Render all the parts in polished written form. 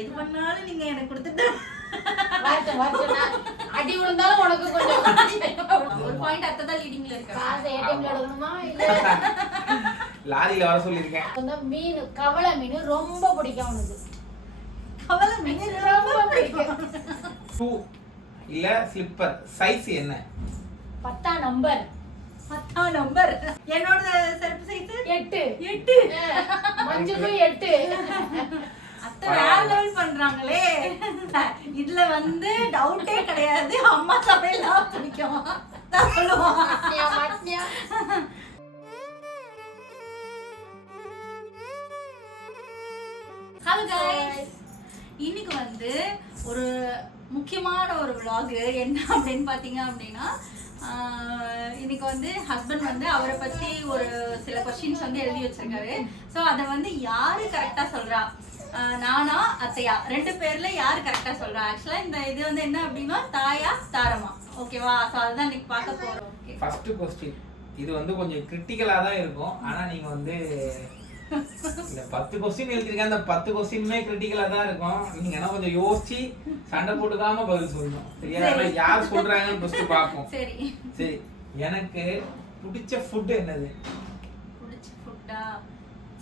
எது பண்ணாலும் நீங்க எனக்கு கொடுத்துட்டு அடி விழுந்தாலும் உனக்கு கொஞ்சம் ஒரு பாயிண்ட் அத்தை தான் லீடிங்ல இருக்காங்க. காசு ஏடிஎம்ல எடுக்கணுமா இல்ல லாரியில வர சொல்லிருக்கேன். அந்த மீன் கவளை மீன் ரொம்ப பிடிக்கும் உனக்கு. கவலை மீன் ரொம்ப பிடிக்கும். ஷூ இல்ல ஸ்லிப்பர் சைஸ் என்ன? 10ஆம் நம்பர். 10ஆம் நம்பர். என்னோட செருப்பு சைஸ் 8. 8. மஞ்சுக்கு 8. அத்தை வேற லெவல் பண்றாங்களே. இதுல வந்து டவுட்டே கிடையாது. அம்மா சமையல் தான் பிடிக்கும். நான் சொல்லுவான். ஹலோ गाइस, இன்னைக்கு வந்து ஒரு முக்கியமான ஒரு vlog என்ன அப்படின்னு பாத்தீங்க அப்படின்னா இன்னைக்கு வந்து ஹஸ்பண்ட் வந்து அவரை பத்தி ஒரு சில क्वेश्चंस வந்து எழுதி வச்சிருக்காரு. சோ அத வந்து யாரு கரெக்ட்டா சொல்றா, நானா அத்தையா ரெண்டு பேர்ல யாரு கரெக்ட்டா சொல்றா. ஆக்சுவலா இந்த இது வந்து என்ன அப்படின்னா தாயா தாரமா, ஓகேவா? சோ அதுதான் இன்னைக்கு பார்க்க போறோம். ஓகே, ஃபர்ஸ்ட் क्वेश्चन இது வந்து கொஞ்சம் கிரிட்டிக்கலா தான் இருக்கும். ஆனா நீங்க வந்து இந்த 10 क्वेश्चन எழுதிருக்கேன். அந்த 10 क्वेश्चनமே கிரிட்டிக்கலா தான் இருக்கும். நீங்க என்ன கொஞ்சம் யோசிச்சு சண்டை போட்டுக்காம பதில் சொல்லணும். சரியா? யார் சொல்றாங்கன்னு ஃபர்ஸ்ட் பாப்போம். சரி சரி, எனக்கு பிடிச்ச ஃபுட் என்னது? பிடிச்ச ஃபுட்டா?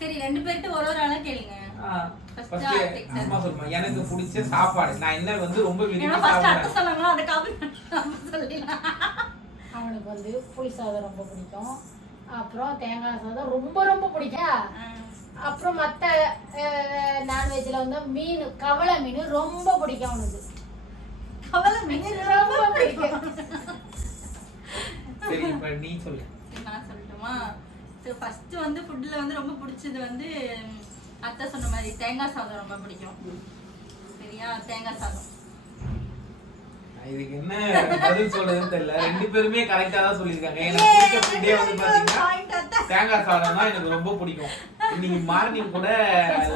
சரி, ரெண்டு பேர்ட்ட ஒரு ஒரு ஆளா கேளுங்க. ஃபர்ஸ்ட் அம்மா சொல்லுமா எனக்கு பிடிச்ச சாப்பாடு. நான் என்ன வந்து ரொம்ப விரும்பி ஃபர்ஸ்ட் சாப்பிடுவேன். அத்தை சொல்லுங்க, அதுக்கு அப்புறம் சொல்லலாம். அவனுக்கு வந்து புளி சாதம் ரொம்ப பிடிக்கும். அப்புறம் தேங்காய் சாதம் ரொம்ப ரொம்ப பிடிக்கும். அப்புறம் மற்ற நான்வெஜ்ல வந்து மீன் கவளை மீன் ரொம்ப பிடிக்கும் அவனுக்கு. கவலை மீன் ரொம்ப பிடிக்கும். சரி, இப்ப நீ சொல்லு. நான் சொல்லட்டுமா? சோ ஃபர்ஸ்ட் வந்து ஃபுட்ல வந்து ரொம்ப பிடிச்சது வந்து அத்தை சொன்ன மாதிரி தேங்காய் சாதம் ரொம்ப பிடிக்கும். சரியா? தேங்காய் சாதம். இதுக்கு என்ன பதில் சொல்றதுன்னு தெரியல. ரெண்டு பேருமே கரெக்டா தான் சொல்லிருக்காங்க. எனக்கு பிடிச்ச ஃபுட்டே வந்து பாத்தீங்கன்னா தேங்காய் சாதம் தான் எனக்கு ரொம்ப பிடிக்கும். இன்னைக்கு மார்னிங் கூட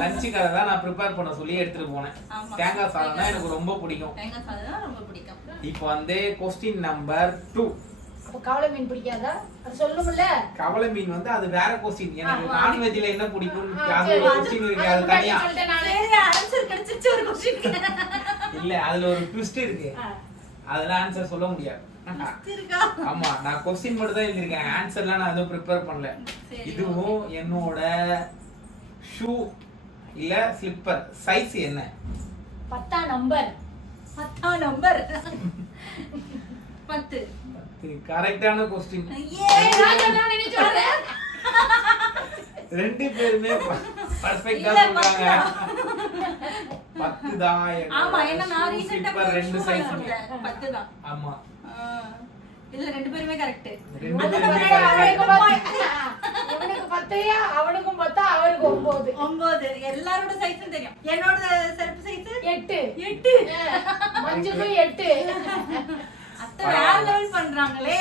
லஞ்சுக்காக தான் நான் ப்ரிப்பேர் பண்ண சொல்லி எடுத்துட்டு போனேன். தேங்காய் சாதம் தான் எனக்கு ரொம்ப பிடிக்கும். தேங்காய் சாதம் தான் ரொம்ப பிடிக்கும். இப்போ வந்து क्वेश्चन நம்பர் 2. அப்ப கவளை மீன் பிடிக்காதா? அது சொல்லும்ல. கவளை மீன் வந்து அது வேற क्वेश्चन. எனக்கு நான்வெஜ்ல என்ன பிடிக்கும் அது ஒரு क्वेश्चन இருக்கு. அது தனியா. சரி, ஆன்சர் கிடைச்சிச்சு ஒரு क्वेश्चन. இல்ல, அதுல ஒரு ட்விஸ்ட் இருக்கு. அதெல்லாம் ஆன்சர் சொல்ல முடியாது. இருக்கா? ஆமா, நான் क्वेश्चन மட்டும் தான் எழுதிருக்கேன். ஆன்சர்லாம் நான் எதுவும் ப்ரிப்பேர் பண்ணல. இதுவும் என்னோட ஷூ இல்ல ஸ்லிப்பர் சைஸ் என்ன? 10ஆம் நம்பர். 10ஆம் நம்பர். 10. கரெக்டான क्वेश्चन. ரெண்டு பேருமே பெர்ஃபெக்ட்டா சொல்றாங்க. 10 தான். ஆமா, ஏன்னா நான் ரீசன்ட்டா ரெண்டு சைஸ் 10 தான். ஆமா, இல்ல ரெண்டு பேருமே கரெக்ட். ரெண்டு பேருமே கரெக்ட். இவனுக்கு 10யா, அவனுக்கும் 10, அவருக்கு 9. 9. எல்லாரோட சைஸும் தெரியும். என்னோட செருப்பு சைஸ் 8. 8. மஞ்சுக்கு 8. அத்தை வேற லெவல் பண்றாங்களே.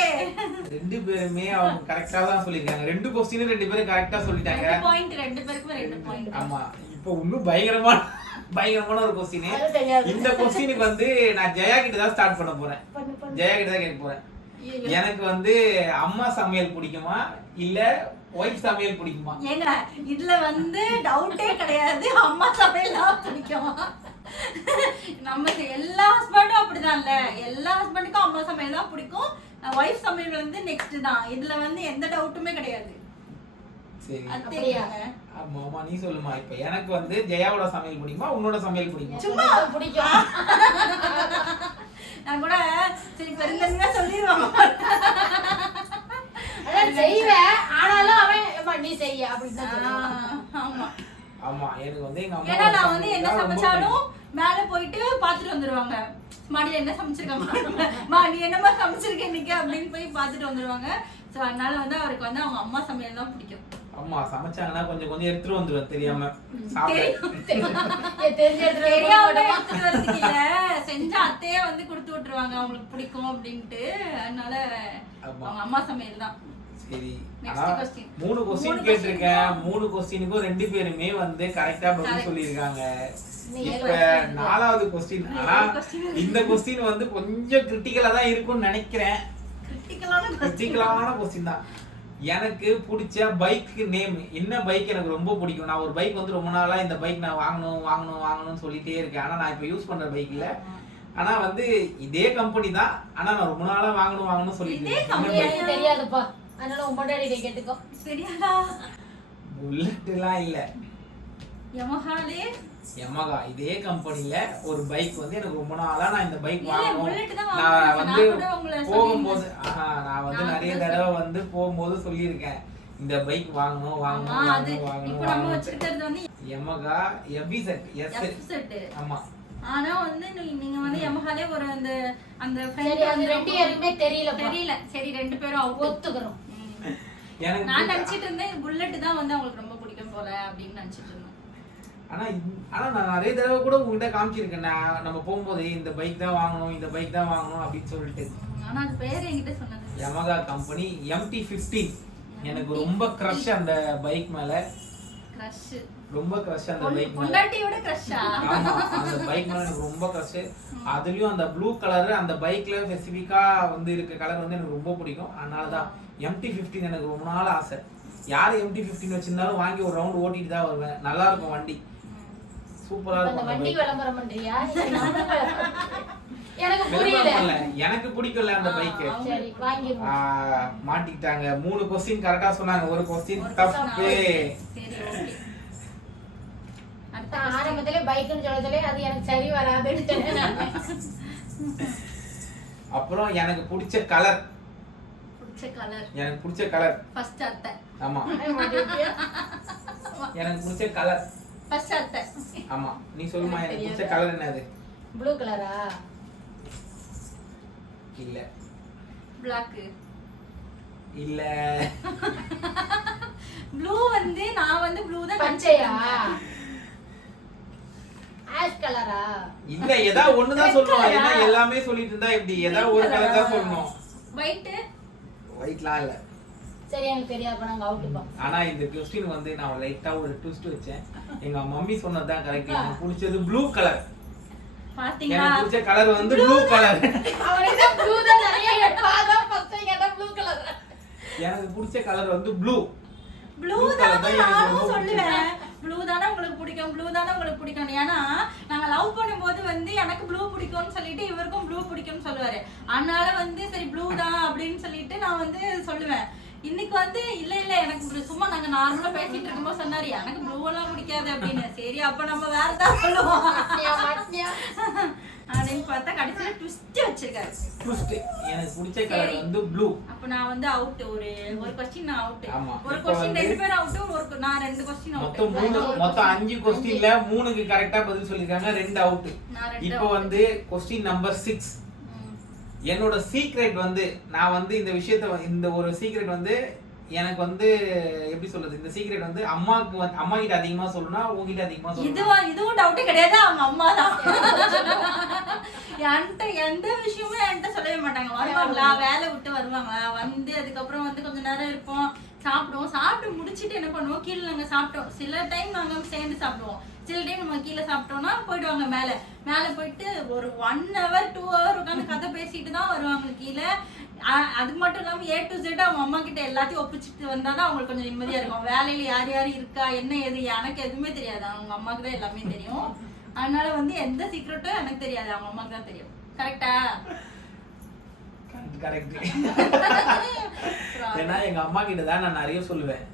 ரெண்டு பேருமே அவங்க கரெக்ட்டா தான் சொல்லிருக்காங்க. ரெண்டு क्वेश्चन ரெண்டு பேரும் கரெக்ட்டா சொல்லிட்டாங்க. 2 பாயிண்ட் ரெண்டு பேருக்கும் 2 பாயிண்ட். ஆமா, இப்போ இன்னும் பயங்கரமான ஒரு क्वेश्चन. இந்த क्वेश्चनக்கு வந்து நான் ஜெயா கிட்ட தான் ஸ்டார்ட் பண்ண போறேன். ஜெயா கிட்ட தான் கேட்க போறேன். எனக்கு வந்து அம்மா சமையல் பிடிக்குமா இல்ல ஒய்ஃப் சமையல் பிடிக்குமா? ஏங்க, இதுல வந்து டவுட்டே கிடையாது. அம்மா சமையல் தான் பிடிக்கும். நம்ம எல்லா ஹஸ்பண்டும் அப்படிதான்ல. எல்லா ஹஸ்பண்டுக்கும் அம்மா சமையல் தான் பிடிக்கும். ஒய்ஃப் சமையல் வந்து நெக்ஸ்ட் தான். இதுல வந்து எந்த டவுட்டுமே கிடையாது. சரி, அப்படியா? ஆமா, நீ சொல்லுமா. இப்போ எனக்கு வந்து ஜெயாவோட சமையல் பிடிக்குமா உன்னோட சமையல் பிடிக்குமா? சும்மா பிடிக்கும். நான் கூட சரி பெருந்தன்மையா சொல்லிடுவாங்க. அதான் செய்வேன். ஆனாலும் அவன் நீ செய்ய அப்படின்னு தான். ஆமா ஆமா, எனக்கு வந்து எங்க அம்மா ஏன்னா நான் வந்து என்ன சமைச்சாலும் மேல போயிட்டு பாத்துட்டு வந்துருவாங்க. மாடியில என்ன சமைச்சிருக்காங்க, நீ என்னமா சமைச்சிருக்க இன்னைக்கு அப்படின்னு போய் பாத்துட்டு வந்துருவாங்க. சோ அதனால வந்து அவருக்கு வந்து அவங்க அம்மா சமையல் தான் பிடிக்கும். அம்மா சமைச்சாங்கன்னா கொஞ்சம் கொஞ்சம் எடுத்துட்டு வந்துருவேன் தெரியாம. செஞ்ச அத்தையே வந்து கொடுத்து விட்டுருவாங்க அவங்களுக்கு பிடிக்கும் அப்படின்ட்டு. அதனால அவங்க அம்மா சமையல் தான். சரி, நெக்ஸ்ட் क्वेश्चन. 3 क्वेश्चन கேட்டிருக்கேன். 3 क्वेश्चनக்கும் ரெண்டு பேருமே வந்து கரெக்ட்டா பதில் சொல்லிருக்காங்க. இப்ப 4வது क्वेश्चन. ஆனா இந்த क्वेश्चन வந்து கொஞ்சம் கிரிட்டிக்கலா தான் இருக்கும்னு நினைக்கிறேன். கிரிட்டிக்கலான क्वेश्चन தான். எனக்கு பிடிச்ச பைக் நேம் என்ன பைக் எனக்கு ரொம்ப பிடிக்கும். நான் ஒரு பைக் வந்து ரொம்ப நாளா இந்த பைக் நான் வாங்கணும்னு சொல்லிட்டே இருக்கேன். ஆனா நான் இப்போ யூஸ் பண்ற பைக் இல்ல. ஆனா வந்து இதே கம்பெனி தான். ஆனா நான் ரொம்ப நாளா வாங்கணும்னு சொல்லிட்டு எனக்கு தெரியாதுப்பா, அதனால உன் பொண்டாட்டிட்ட கேட்டுக்கோ. சரியாடா? புல்லட்லாம் இல்ல, யமஹா இதே கம்பெனில ஒரு பைக் வந்து எனக்கு ரொம்ப நாளா நான் இந்த பைக் இல்ல, வாங்கணும். புல்லட் தான் நான் வாங்கணும். வந்து நான் கூட உங்களை போகும்போது நான் வந்து நிறைய தடவை வந்து போகும்போது சொல்லியிருக்கேன் இந்த பைக் வாங்கணும் ஆமா, அது இப்போ நம்ம வச்சிருக்கிறது வந்து யமஹா FZ FZ. ஆமா. ஆனா வந்து நீங்க வந்து யமஹாலே ஒரு அந்த சரி, அது ரெண்டு யாருக்குமே தெரியலப்பா. தெரியல. சரி, ரெண்டு பேரும் அவங்க ஒத்துக்கிறோம். எனக்கு நான் நினைச்சிட்டு இருந்தேன் புல்லட் தான் வந்து அவங்களுக்கு ரொம்ப பிடிக்கும் போல அப்படின்னு நினைச்சிட்டு இருந்தேன். ஆனா நான் நிறைய தடவை கூட உங்ககிட்ட காமிச்சிருக்கேன். நம்ம போகும்போது இந்த பைக் தான் வாங்கணும் அப்படின்னு சொல்லிட்டு. ஆனா அது பேர் என்கிட்ட சொன்னது யமஹா கம்பெனி MT-15. எனக்கு ரொம்ப கிரஷ் அந்த பைக் மேல. கிரஷ்? ரொம்ப கிரஷ் அந்த பைக் மேல. பொண்டாட்டியோட கிரஷா? ஆமா, அந்த பைக் மேல எனக்கு ரொம்ப கிரஷ். அதுலயும் அந்த ப்ளூ கலர் அந்த பைக்ல ஸ்பெசிஃபிக்கா வந்து இருக்க கலர் வந்து எனக்கு ரொம்ப பிடிக்கும். அதனால தான் MT-15 எனக்கு ரொம்ப நாள் ஆசை. யார் MT-15 வச்சிருந்தாலும் வாங்கி ஒரு ரவுண்ட் ஓட்டிட்டு தான் வருவேன். நல்லா இருக்கும் வண்டி, சூப்பரா அந்த இருக்கும். வண்டி விளம்பரம் பண்றியா? எனக்கு புரியல. எனக்கு பிடிக்கல அந்த பைக். சரி, வாங்கிடுவோம். மாட்டிட்டாங்க. 3 क्वेश्चन கரெக்ட்டா சொன்னாங்க, ஒரு क्वेश्चन தப்பு. சரி, ஓகே. அடுத்த ஆரம்பத்திலே பைக்னு சொல்லதலே அது எனக்கு சரி வராதுன்னு சொன்னேன். அப்புறம் எனக்கு பிடிச்ச கலர் ஃபர்ஸ்ட் அத்தை. ஆமா, எனக்கு பிடிச்ச கலர் ஃபர்ஸ்ட் அத்தை. ஆமா, நீ சொல்லுமா எனக்கு பிடிச்ச கலர் என்னது? ப்ளூ கலரா? இல்ல. பிளாக்? இல்ல. ப்ளூ வந்து நான் வந்து ப்ளூ தான். பச்சையா? ஆஷ் கலரா? இல்ல, ஏதா ஒண்ணு தான் சொல்லணும். ஏன்னா எல்லாமே சொல்லிட்டு இருந்தா எப்படி? ஏதா ஒரு கலர் தான் சொல்லணும். ஒயிட்லாம் இல்ல. சரி, எனக்கு தெரியாது, நாங்க அவுட்பா. ஆனா இந்த क्वेश्चन வந்து நான் லைட்டா ஒரு ட்விஸ்ட் வச்சேன். எங்க மம்மி சொன்னது தான் கரெக்ட். எனக்கு பிடிச்சது ப்ளூ கலர். பாத்தீங்களா? எனக்கு பிடிச்ச கலர் வந்து ப்ளூ கலர். அவனுக்கு ப்ளூ தான் நிறைய எடுப்பாதா. ஃபர்ஸ்ட் கேட்டா ப்ளூ கலர். எனக்கு பிடிச்ச கலர் வந்து ப்ளூ தான். நானும் சொல்லுவேன், ப்ளூ தானே உங்களுக்கு பிடிக்கும். ஏன்னா நாங்க லவ் பண்ணும்போது வந்து எனக்கு ப்ளூ பிடிக்கும்னு சொல்லிட்டு இவருக்கும் ப்ளூ பிடிக்கும்னு சொல்லுவாரு. அதனால வந்து சரி ப்ளூ தான் அப்படின்னு சொல்லிட்டு நான் வந்து சொல்லுவேன். இன்னைக்கு வந்து இல்ல எனக்கு சும்மா நாங்க நார்மலா பேசிட்டு இருக்கும்போது சொன்னாரு எனக்கு ப்ளூ எல்லாம் பிடிக்காது அப்படின்னு. சரி, அப்ப நம்ம வேற தான் சொல்லுவோம் அப்படின்னு பார்த்தா கடைசியில ட்விஸ்ட் வச்சிருக்காரு. எனக்கு பிடிச்ச கலர் வந்து ப்ளூ. அப்ப நான் வந்து அவுட். ஒரு क्वेश्चन நான் அவுட். ஆமா, ஒரு क्वेश्चन ரெண்டு பேரும் அவுட். நான் 2 क्वेश्चन அவுட். மொத்தம் 5 क्वेश्चनல 3க்கு கரெக்ட்டா பதில் சொல்லிருக்காங்க, 2 அவுட். இப்போ வந்து क्वेश्चन நம்பர் 6. என்னோட சீக்ரெட் வந்து நான் வந்து இந்த விஷயத்தை இந்த ஒரு சீக்ரெட் வந்து எனக்கு வந்து எப்படி சொல்றது, இந்த சீக்ரெட் வந்து அம்மாக்கு வந்து அம்மா கிட்ட அதிகமா சொல்லணும், உங்ககிட்ட அதிகமா சொல்லணும். இதுவும் டவுட்டே கிடையாது, அவங்க அம்மா தான். என்கிட்ட எந்த விஷயமும் என்கிட்ட சொல்லவே மாட்டாங்க. வருவாங்களா, வேலை விட்டு வருவாங்களா, வந்து அதுக்கப்புறம் வந்து கொஞ்ச நேரம் இருப்போம், சாப்பிடுவோம். சாப்பிட்டு முடிச்சுட்டு என்ன பண்ணுவோம், கீழே நாங்க சாப்பிட்டோம். சில டைம் நாங்க சேர்ந்து சாப்பிடுவோம், சில டைம் நம்ம கீழே சாப்பிட்டோம்னா போயிடுவாங்க மேலே போயிட்டு ஒரு 1 hour 2 hour உட்காந்து கதை பேசிட்டு தான் வருவாங்க கீழே. அது மட்டும் இல்லாம A to Z அவங்க அம்மா கிட்ட எல்லாத்தையும் ஒப்பிச்சுட்டு வந்தாதான் அவங்களுக்கு கொஞ்சம் நிம்மதியா இருக்கும். வேலையில யார் இருக்கா என்ன ஏது எனக்கு எதுவுமே தெரியாது, அவங்க அம்மாக்கு தான் எல்லாமே தெரியும். அதனால வந்து எந்த சீக்ரெட்டும் எனக்கு தெரியாது, அவங்க அம்மாக்கு தான் தெரியும். கரெக்டா? கரெக்ட். ஏன்னா எங்க அம்மா கிட்ட தான் நான் நிறைய சொல்லுவேன்,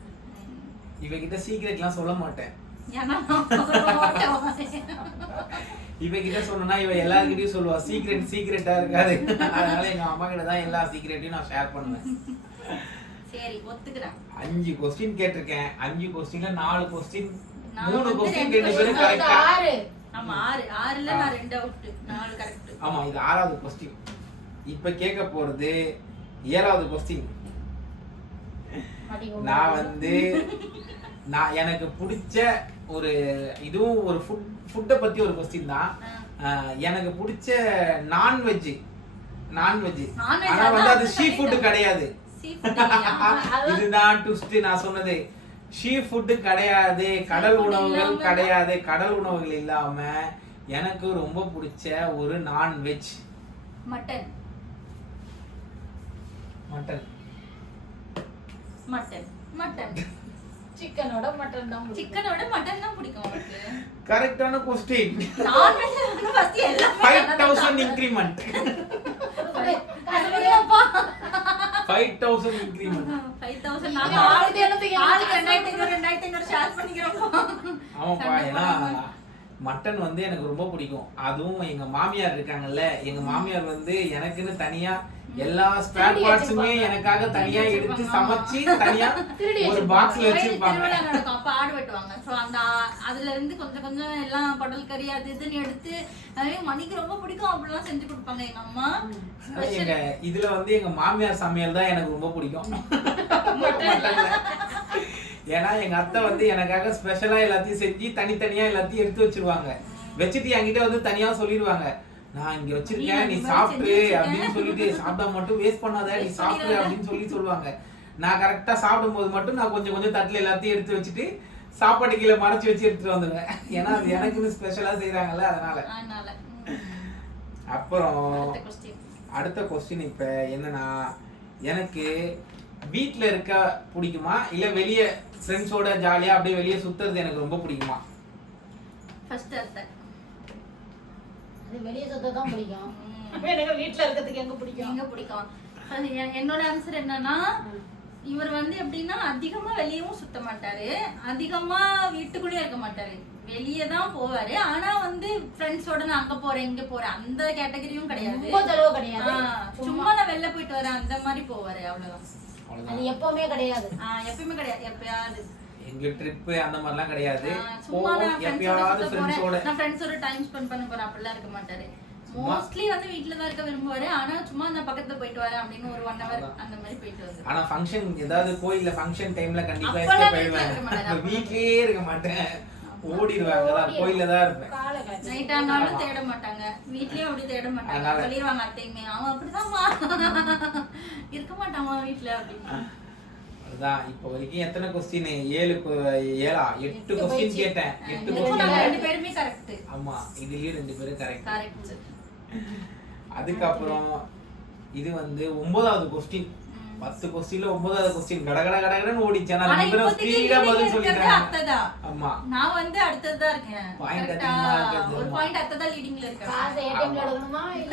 இவகிட்ட சீக்ரெட்லாம் சொல்ல மாட்டேன். இவகிட்ட சொன்னா இவ எல்லார்கிட்டயும் சொல்லுவா, சீக்ரெட்டா இருக்காது. அதனால எங்க அம்மா கிட்ட தான் எல்லா சீக்ரெட்டையும் நான் ஷேர் பண்ணுவேன். சரி, ஒத்துக்கிறேன். 5 क्वेश्चन கேட்டிருக்கேன். 5 क्वेश्चनல 4 क्वेश्चन 3 क्वेश्चन 2 பேரும் கரெக்ட்டா. ஆமா, 6ல நான் 2 அவுட், 4 கரெக்ட். ஆமா, இது 6வது क्वेश्चन. இப்போ கேட்க போறது 7வது क्वेश्चन. நான் வந்து எனக்கு பிடிச்ச ஒரு இதுவும் ஒரு ஃபுட்டை பத்தி ஒரு क्वेश्चन தான். எனக்கு பிடிச்ச நான்வெஜ் ஆனா வந்து அது சீ ஃபுட் கிடையாது. இதுதான் ட்விஸ்ட். நான் சொன்னது சீ ஃபுட் கிடையாது, கடல் உணவுகள் கிடையாது. கடல் உணவுகள் இல்லாம எனக்கு ரொம்ப பிடிச்ச ஒரு நான்வெஜ் மட்டன். மட்டன் மட்டன் சிக்கனோட மட்டன் தான் பிடிக்கும். சிக்கனோட மட்டன் தான் பிடிக்கும் உனக்கு. கரெக்டான क्वेश्चन. நான்வெஜ் வந்து ஃபர்ஸ்ட் எல்லாமே 5000 இன்கிரிமென்ட். கஷ்டப்படியாப்பா. 5000 இன்கிரிமென்ட். 5000 நாங்க நாங்க ஆளுக்கு என்னத்துக்கு ஆளுக்கு 2500 ஷேர் பண்ணிக்கிறோம். ஆமாப்பா, ஏன்னா மட்டன் வந்து எனக்கு ரொம்ப பிடிக்கும். அதுவும் எங்க மாமியார் இருக்காங்கல்ல, எங்க மாமியார் வந்து எனக்குன்னு தனியா எல்லா ஸ்பேர் பார்ட்ஸுமே எனக்காக தனியா எடுத்து சமைச்சு தனியா ஒரு பாக்ஸ்ல வச்சிருப்பாங்க. திருவிழா நடக்கும், அப்ப ஆடு வெட்டுவாங்க. சோ அந்த அதுல இருந்து கொஞ்சம் கொஞ்சம் எல்லாம் குடல் கறி அது இதுன்னு எடுத்து மணிக்கு ரொம்ப பிடிக்கும் அப்படிலாம் செஞ்சு கொடுப்பாங்க எங்க அம்மா. எங்க இதுல வந்து எங்க மாமியார் சமையல் தான் எனக்கு ரொம்ப பிடிக்கும். ஏன்னா எங்க அத்தை வந்து எனக்காக ஸ்பெஷலா எல்லாத்தையும் செஞ்சு தனித்தனியா எல்லாத்தையும் எடுத்து வச்சிருவாங்க. வச்சுட்டு என்கிட்ட வந்து தனியா சொல்லிடுவாங்க, நான் இங்க வச்சிருக்கேன் நீ சாப்பிடு அப்படின்னு சொல்லிட்டு, சாப்பிட்டா மட்டும் வேஸ்ட் பண்ணாத நீ சாப்பிடு அப்படின்னு சொல்லுவாங்க. நான் கரெக்டா சாப்பிடும் போது மட்டும் நான் கொஞ்சம் கொஞ்சம் தட்டுல எல்லாத்தையும் எடுத்து வச்சுட்டு சாப்பாட்டு கீழே மறைச்சு வச்சு எடுத்துட்டு வந்துடுவேன். ஏன்னா அது எனக்குன்னு ஸ்பெஷலா செய்யறாங்கல்ல, அதனால. அப்புறம் அடுத்த கொஸ்டின் இப்ப என்னன்னா, எனக்கு வீட்ல இருக்க பிடிக்குமா இல்ல வெளிய ஃப்ரெண்ட்ஸோட ஜாலியா அப்படியே வெளிய சுத்துறது எனக்கு ரொம்ப பிடிக்குமா? ஃபர்ஸ்ட் அத்தை. அது வெளிய சுத்த தான் பிடிக்கும். எனக்கு வீட்ல இருக்கிறதுக்கு எங்க பிடிக்கும்? எங்க பிடிக்கும்? என்னோட ஆன்சர் என்னன்னா, இவர் வந்து எப்படின்னா அதிகமா வெளியவும் சுத்த மாட்டாரு, அதிகமா வீட்டுக்குள்ளேயே இருக்க மாட்டாரு, வெளியே தான் போவாரு. ஆனா வந்து ஃப்ரெண்ட்ஸோட நான் அங்க போறேன் இங்க போறேன் அந்த கேட்டகரியும் கிடையாது. ரொம்ப தடவை கிடையாது. சும்மா நான் வெளில போயிட்டு வரேன் அந்த மாதிரி போவாரு, அவ்வளவுதான். அது எப்பவுமே கிடையாது. எப்பவுமே கிடையாது, எப்பயாவது. எங்க ட்ரிப் அந்த மாதிரிலாம் கிடையாது. சும்மா நான் ஃப்ரெண்ட்ஸோட நான் ஃப்ரெண்ட்ஸோட டைம் ஸ்பெண்ட் பண்ண போறேன் அப்படிலாம் இருக்க மாட்டாரு. மோஸ்ட்லி வந்து வீட்ல தான் இருக்க விரும்புவாரு. ஆனா சும்மா நான் பக்கத்துல போயிட்டு வரேன் அப்படின்னு ஒரு 1 hour அந்த மாதிரி போயிட்டு வருவாரு. ஆனா ஃபங்க்ஷன் ஏதாவது கோயில்ல ஃபங்க்ஷன் டைம்ல கண்டிப்பா எஸ்கேப் ஆயிடுவேன். வீட்லயே இருக்க மாட்டேன், ஓடிடுவாங்க. நான் கோயில்ல தான் இருப்பேன். நைட் ஆனாலும் தேட மாட்டாங்க, வீட்லயும் அப்படி தேட மாட்டாங்க. சொல்லிடுவாங்க அத்தையுமே, அவன் அப்படிதான்மா இருக்க மாட்டாமா வீட்ல அப்படின்னு. அதுதான் இப்போ வரைக்கும் எத்தனை क्वेश्चन 8 क्वेश्चन கேட்டேன். 8 நம்ம क्वेश्चन ரெண்டு பேருமே கரெக்ட். ஆமா, இதுலயே 2 பேரும் கரெக்ட். அதுக்கு அப்புறம் இது வந்து 9வது क्वेश्चन. 10 क्वेश्चनல 9வது क्वेश्चन கடகடன்னு ஓடிச்சேனா ரெண்டு பேரும் ஸ்பீடா பதில் சொல்லிட்டாங்க. அத்ததா. ஆமா, நான் வந்து அடுத்தது தான் இருக்கேன். பாயிண்ட் அதிகமா இருக்கு. ஒரு பாயிண்ட் அத்ததா லீடிங்ல இருக்கேன். காசு ஏடிஎம்ல எடுக்கணுமா இல்ல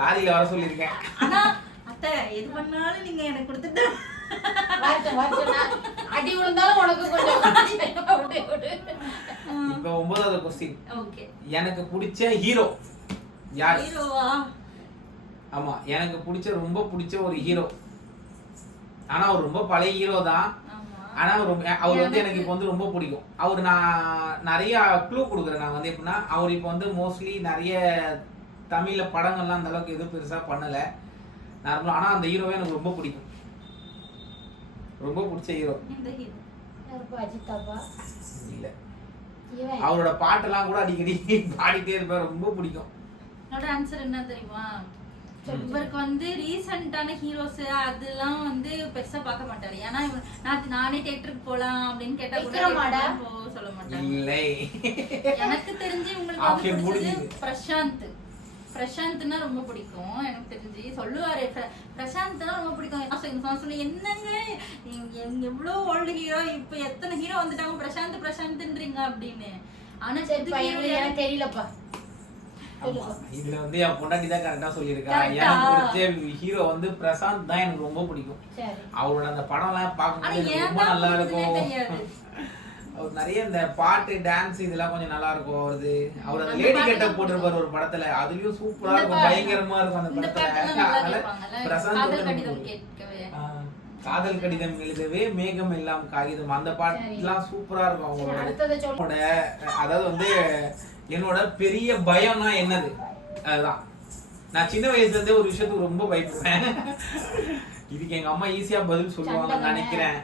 லாரில வர சொல்லிருக்கேன். ஆனா அத்தை எது பண்ணாலும் நீங்க எனக்கு கொடுத்துட்டு வாச்சனா அடி விழுந்தாலும் உனக்கு கொஞ்சம் விடு. இப்போ 9வது क्वेश्चन. ஓகே. எனக்கு பிடிச்ச ஹீரோ யார்? ஹீரோவா? ஆமா, எனக்கு ரொம்ப பிடிச்ச ஒரு ஹீரோ. ஆனா அவர் ரொம்ப பழைய ஹீரோ தான். ஆனா அவர் வந்து எனக்கு இப்போ வந்து ரொம்ப பிடிக்கும். அவர் நான் நிறைய க்ளூ கொடுக்குறேன். நான் வந்து எப்படின்னா, அவர் இப்போ வந்து மோஸ்ட்லி நிறைய தமிழ்ல படங்கள்லாம் அந்த அளவுக்கு எதுவும் பெருசா பண்ணல நார்மலா. ஆனா அந்த ஹீரோவே எனக்கு ரொம்ப பிடிக்கும், ரொம்ப பிடிச்ச ஹீரோ. இந்த ஹீரோ அஜித்தாப்பா இல்ல, இவன் அவரோட பாட்டெல்லாம் கூட அடிக்கடி பாடிட்டே இருப்பேன், ரொம்ப பிடிக்கும். என்னோட ஆன்சர் என்ன தெரியுமா? இவருக்கு வந்து ரீசெண்டான ஹீரோஸ் அதெல்லாம் வந்து பெருசா பார்க்க மாட்டாரு. ஏன்னா நானே தியேட்டருக்கு போலாம் அப்படின்னு கேட்டா கூட சொல்ல மாட்டாங்க. இல்லை, எனக்கு தெரிஞ்சு உங்களுக்கு வந்து பிடிச்சது பிரசாந்த். பிரசாந்த்னா ரொம்ப பிடிக்கும் எனக்கு தெரிஞ்சு. சொல்லுவாரு பிரசாந்த்னா ரொம்ப பிடிக்கும். சொல்லி என்னங்க எவ்வளோ ஓல்டு ஹீரோ, இப்போ எத்தனை ஹீரோ வந்துட்டாங்க பிரசாந்த் பிரசாந்த்ன்றீங்க அப்படின்னு. ஆனா எனக்கு தெரியலப்பா. இதுல வந்து என் பொண்டாட்டி தான் கரெக்டா சொல்லியிருக்கா. எனக்கு பிடிச்ச ஹீரோ வந்து பிரசாந்த் தான், எனக்கு ரொம்ப பிடிக்கும். அவரோட அந்த படம் எல்லாம் பார்க்கும்போது ரொம்ப நல்லா இருக்கும். அவர் நிறைய இந்த பாட்டு டான்ஸ் இதெல்லாம் கொஞ்சம் நல்லா இருக்கும். அவர் அந்த லேடி கெட்டப் போட்டிருப்பாரு ஒரு படத்துல, அதுலயும் சூப்பரா இருக்கும், பயங்கரமா இருக்கும் அந்த படத்துல. அதனால பிரசாந்த் காதல் கடிதம் எழுதவே மேகம் எல்லாம் காகிதம் அந்த பாட்டுலாம் சூப்பரா இருக்கும் அவங்களோட. அதாவது வந்து என்னோட பெரிய பயம்னா என்னது, அதுதான். நான் சின்ன வயசுல இருந்தே ஒரு விஷயத்துக்கு ரொம்ப பயப்படுவேன். இதுக்கு எங்க அம்மா ஈஸியா பதில் சொல்லுவாங்கன்னு நினைக்கிறேன்.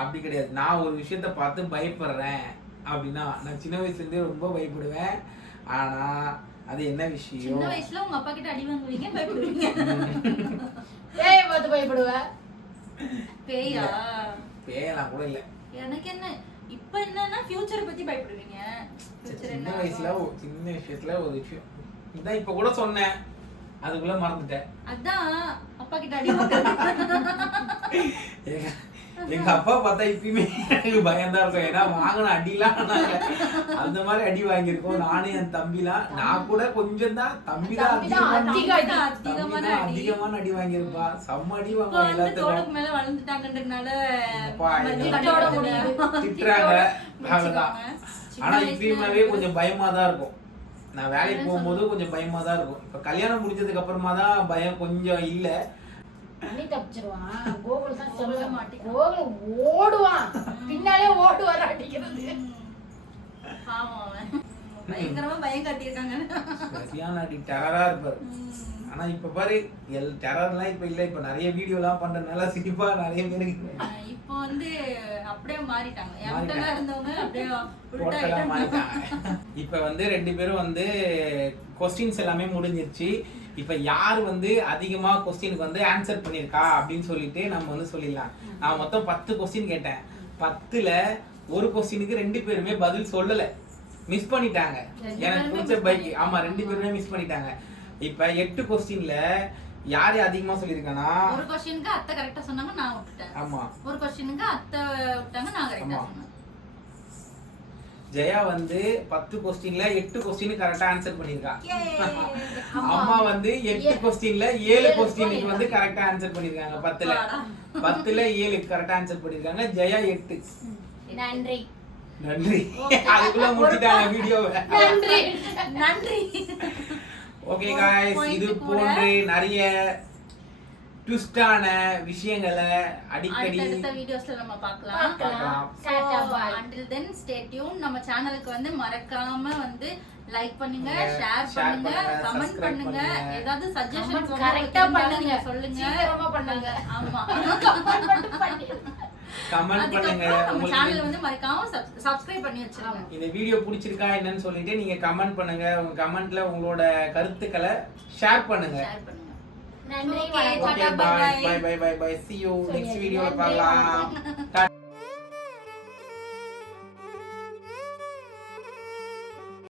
அப்படி கிடையாது. நான் ஒரு விஷயத்த பார்த்து பயப்படுறேன் அப்படின்னா நான் சின்ன வயசுல இருந்தே ரொம்ப பயப்படுவேன். ஆனா அது என்ன விஷயம்? சின்ன வயசுல உங்க அப்பா கிட்ட அடி வாங்குவீங்க, பயப்படுவீங்க. பேய பார்த்து பயப்படுவ? பேயா? பேயலாம் கூட இல்ல. எனக்கு என்ன இப்போ என்னன்னா ஃபியூச்சர் பத்தி பயப்படுவீங்க. சின்ன வயசுல சின்ன விஷயத்துல ஒரு விஷயம் இதான் இப்ப கூட சொன்னேன், அதுக்குள்ள மறந்துட்டேன். அதான் அப்பா கிட்ட அடி வாங்குறது. எங்க அப்பா பார்த்தா இப்பயுமே எனக்கு பயம்தான் இருக்கும். ஏன்னா வாங்கின அடிலாம் நாங்க அந்த மாதிரி அடி வாங்கியிருக்கோம். நானும் என் தம்பிலாம். நான் கூட கொஞ்சம் தான், தம்பி தான் அதிகமான அடி வாங்கியிருப்பா. செம்ம அடி இப்போ வாங்குவோம் வந்து எல்லாத்துக்கும். தோளுக்கு மேல வளர்ந்துட்டாங்கன்றதுனால அப்பா, நம்ம எங்க கட்டோட அப்பா முடியுது. திட்டுறாங்க, அவ்வளவுதான். சின்ன ஆனா வயசுல இப்பயுமே கொஞ்சம் பயமா தான் இருக்கும். நான் வேலைக்கு போகும்போது கொஞ்சம் பயமா தான் இருக்கும். இப்ப கல்யாணம் முடிஞ்சதுக்கு அப்புறமா தான் பயம் கொஞ்சம் இல்ல. பண்ணி தப்பிச்சிருவான். கோகுல் தான் சொல்லவே சொல்ல மாட்டேன். கோகுல் ஓடுவான், பின்னாலே ஓடுவார் அடிக்கிறது. பாவம் அவன். பயங்கரமா பயம் காட்டியிருக்காங்க. சரியான அடி டெரரா இருப்பாரு. ஆனா இப்ப பாரு டெரர்லாம் இப்ப இல்ல. இப்ப நிறைய வீடியோலாம் பண்றதுனால சிரிப்பா நிறைய பேருக்கு இப்போ வந்து அப்படியே மாறிட்டாங்க. மாறிட்டாங்க. எம்டலா இருந்தவங்க அப்படியே உல்டா டோட்டலா ஆயிட்டாங்க. மாறிட்டாங்க. இப்ப வந்து ரெண்டு பேரும் வந்து கொஸ்டின்ஸ் எல்லாமே முடிஞ்சிருச்சு. இப்ப யார் வந்து அதிகமா கொஸ்டினுக்கு வந்து ஆன்சர் பண்ணிருக்கா அப்படின்னு சொல்லிட்டு நம்ம வந்து சொல்லிடலாம். நான் மொத்தம் 10 கொஸ்டின் கேட்டேன். 10ல ஒரு கொஸ்டினுக்கு ரெண்டு பேருமே பதில் சொல்லல, மிஸ் பண்ணிட்டாங்க. எனக்கு பிடிச்ச பைக். ஆமா, ரெண்டு பேருமே மிஸ் பண்ணிட்டாங்க. இப்ப 8 கொஸ்டின்ல யாரு அதிகமா சொல்லிருக்கானா, ஒரு क्वेश्चनக்கு அத்தை கரெக்ட்டா சொன்னாங்க, நான் விட்டுட்டேன். ஆமா, ஒரு क्वेश्चனுக்கு அத்தை விட்டாங்க, நான் கரெக்ட்டா ஆமா. சொன்னேன். ஜெயா வந்து 10 கொஸ்டின்ல 8 கொஸ்டின் கரெக்டா ஆன்சர் பண்ணிருக்கா. ஆமா. அம்மா வந்து 8 கொஸ்டின்ல 7 கொஸ்டினுக்கு வந்து கரெக்டா ஆன்சர் பண்ணிருக்காங்க. 10ல 7 கரெக்டா ஆன்சர் பண்ணிருக்காங்க. ஜெயா 8. நன்றி நன்றி. Okay. அதுக்குள்ள முடிச்சிட்டாங்க வீடியோவை. நன்றி நன்றி. ஓகே ஒரு गाइस, point இது கூட. போன்று நிறைய ட்விஸ்டான விஷயங்களை அடிக்கடி அடுத்த வீடியோஸ்ல நம்ம பார்க்கலாம். பார்க்கலாம். டாடா பாய். until then stay tuned. நம்ம சேனலுக்கு வந்து மறக்காம வந்து லைக் பண்ணுங்க, ஷேர் share பண்ணுங்க, பண்ணுங்க, கமெண்ட் subscribe பண்ணுங்க. பண்ணுங்க. ஏதாவது சஜஷன் கரெக்டா பண்ணுங்க, சொல்லுங்க. சீக்கிரமா பண்ணுங்க. ஆமா. கமெண்ட் மட்டும் பண்ணிடுங்க. கமெண்ட் பண்ணுங்க. அதுக்கப்புறம் நம்ம சேனலை உங்களுக்கு வந்து மறக்காம சப்ஸ்கிரைப் பண்ணி வச்சிருங்க. இந்த வீடியோ பிடிச்சிருக்கா என்னன்னு சொல்லிட்டு நீங்க கமெண்ட் பண்ணுங்க. உங்க கமெண்ட்ல உங்களோட கருத்துக்களை ஷேர் பண்ணுங்க. ஷேர் பண்ணுங்க. நன்றி Okay, வணக்கம். Okay, bye. Bye bye bye bye. See you next சரி, வீடியோல நன்றி, பார்க்கலாம்.